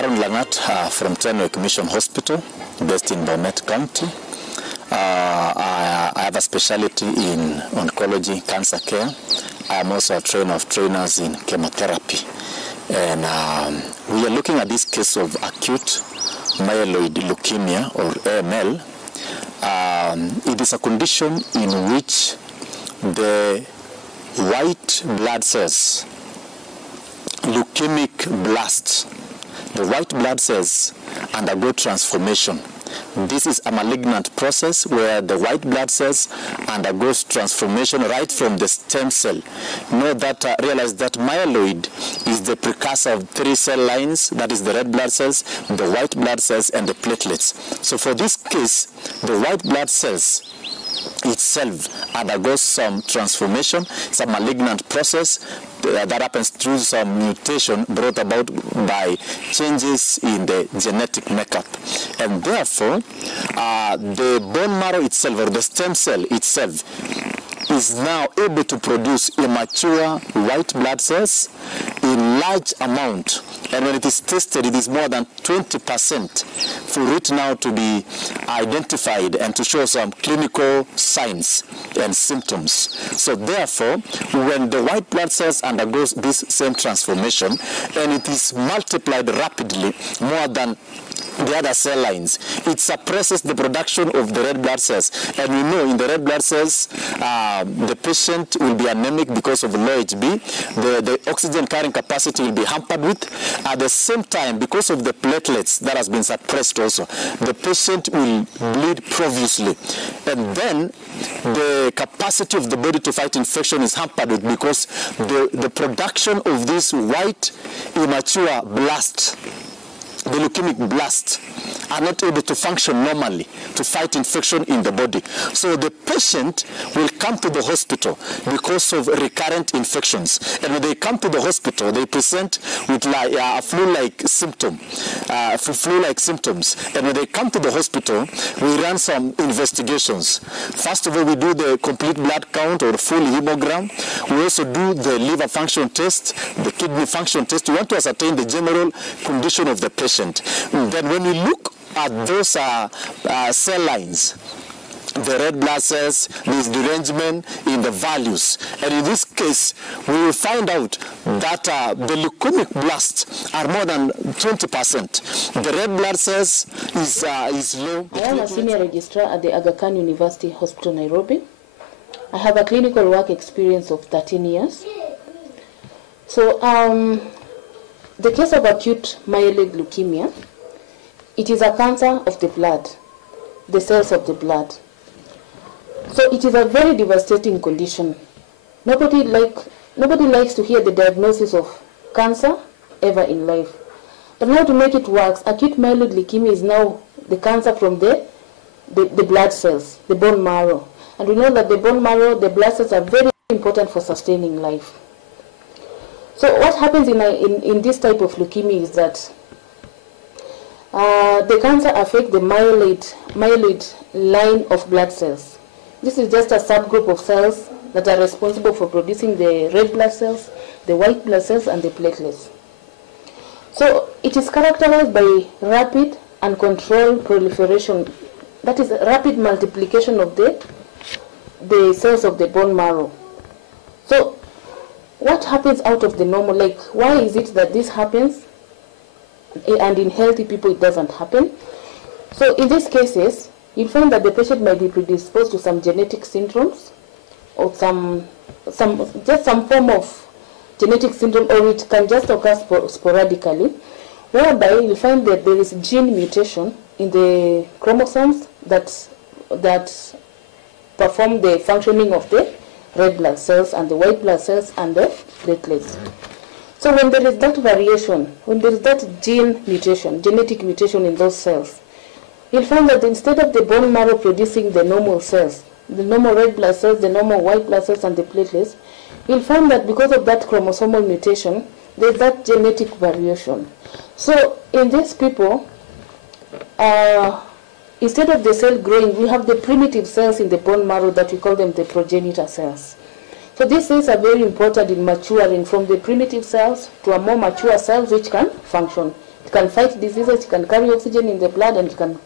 Aaron Langat from Tenwick Mission Hospital, based in Bomet County. I have a specialty in oncology, cancer care. I am also a trainer of trainers in chemotherapy. And we are looking at this case of acute myeloid leukemia, or AML. It is a condition in which the white blood cells, leukemic blasts, the white blood cells undergo transformation. This is a malignant process where the white blood cells undergoes transformation right from the stem cell. Know that, realize that myeloid is the precursor of 3 cell lines, that is the red blood cells, the white blood cells, and the platelets. So for this case, the white blood cells itself undergoes some transformation. It's a malignant process that happens through some mutation brought about by changes in the genetic makeup. And therefore, the bone marrow itself, or the stem cell itself, is now able to produce immature white blood cells in large amount. And when it is tested, it is more than 20% for it now to be identified and to show some clinical signs and symptoms. So therefore, when the white blood cells undergoes this same transformation, and it is multiplied rapidly, more than the other cell lines, it suppresses the production of the red blood cells. And we know in the red blood cells, the patient will be anemic because of low HB. The oxygen carrying capacity will be hampered with. At the same time, because of the platelets that has been suppressed also, the patient will bleed profusely. And then the capacity of the body to fight infection is hampered with, because the production of this white immature blast, the leukemic blasts, are not able to function normally to fight infection in the body. So the patient will come to the hospital because of recurrent infections. And when they come to the hospital, they present with flu-like symptoms. And when they come to the hospital, we run some investigations. First of all, we do the complete blood count, or full hemogram. We also do the liver function test, the kidney function test. We want to ascertain the general condition of the patient. Then when we look at those cell lines, the red blood cells, there is derangement in the values. And in this case, we will find out that the leukemic blasts are more than 20%. The red blood cells is low. I am a senior registrar at the Aga Khan University Hospital, Nairobi. I have a clinical work experience of 13 years. So, the case of acute myeloid leukemia, it is a cancer of the blood, the cells of the blood. So it is a very devastating condition. Nobody likes to hear the diagnosis of cancer ever in life. But now to make it worse, acute myeloid leukemia is now the cancer from the blood cells, the bone marrow. And we know that the bone marrow, the blood cells are very important for sustaining life. So what happens in this type of leukemia is that the cancer affects the myeloid line of blood cells. This is just a subgroup of cells that are responsible for producing the red blood cells, the white blood cells, and the platelets. So it is characterized by rapid and controlled proliferation, that is rapid multiplication of the cells of the bone marrow. So what happens out of the normal? Like, why is it that this happens and in healthy people it doesn't happen? So in these cases, you find that the patient might be predisposed to some genetic syndromes, or some form of genetic syndrome, or it can just occur sporadically, whereby you find that there is gene mutation in the chromosomes that perform the functioning of the red blood cells and the white blood cells and the platelets. So when there is that variation, when there is that gene mutation, genetic mutation in those cells, you'll find that instead of the bone marrow producing the normal cells, the normal red blood cells, the normal white blood cells, and the platelets, you'll find that because of that chromosomal mutation, there's that genetic variation. So in these people, instead of the cell growing, we have the primitive cells in the bone marrow that we call them the progenitor cells. So these cells are very important in maturing from the primitive cells to a more mature cells which can function It can fight diseases, it can carry oxygen in the blood, and it can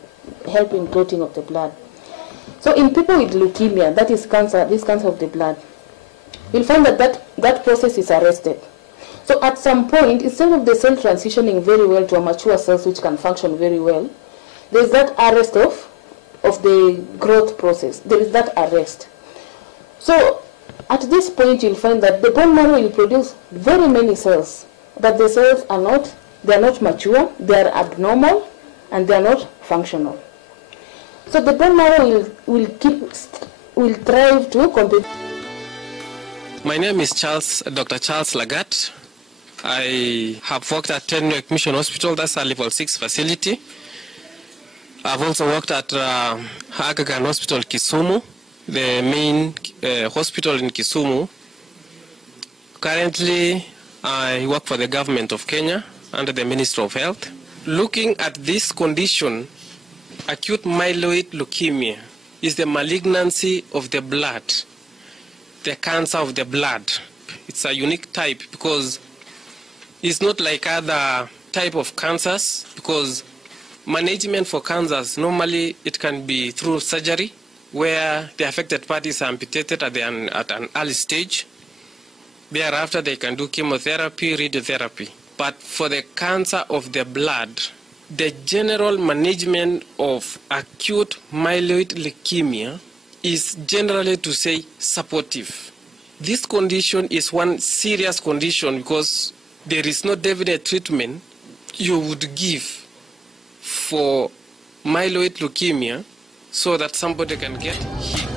help in clotting of the blood. So in people with leukemia, that is cancer, this cancer of the blood, you'll find that process is arrested. So at some point, instead of the cell transitioning very well to a mature cells which can function very well, there's that arrest of the growth process. There is that arrest. So at this point, you'll find that the bone marrow will produce very many cells, but the cells are not mature, they are abnormal, and they are not functional. So the bone marrow will thrive to compete. My name is Dr. Charles Lagat. I have worked at Tenwek Mission Hospital, that's a level 6 facility. I've also worked at Aga Khan Hospital, Kisumu, the main hospital in Kisumu. Currently, I work for the government of Kenya under the Ministry of Health. Looking at this condition, acute myeloid leukemia is the malignancy of the blood, the cancer of the blood. It's a unique type because it's not like other type of cancers, because management for cancers, normally it can be through surgery, where the affected parties are amputated at an early stage. Thereafter, they can do chemotherapy, radiotherapy. But for the cancer of the blood, the general management of acute myeloid leukemia is generally to say supportive. This condition is one serious condition because there is no definite treatment you would give for myeloid leukemia so that somebody can get healed.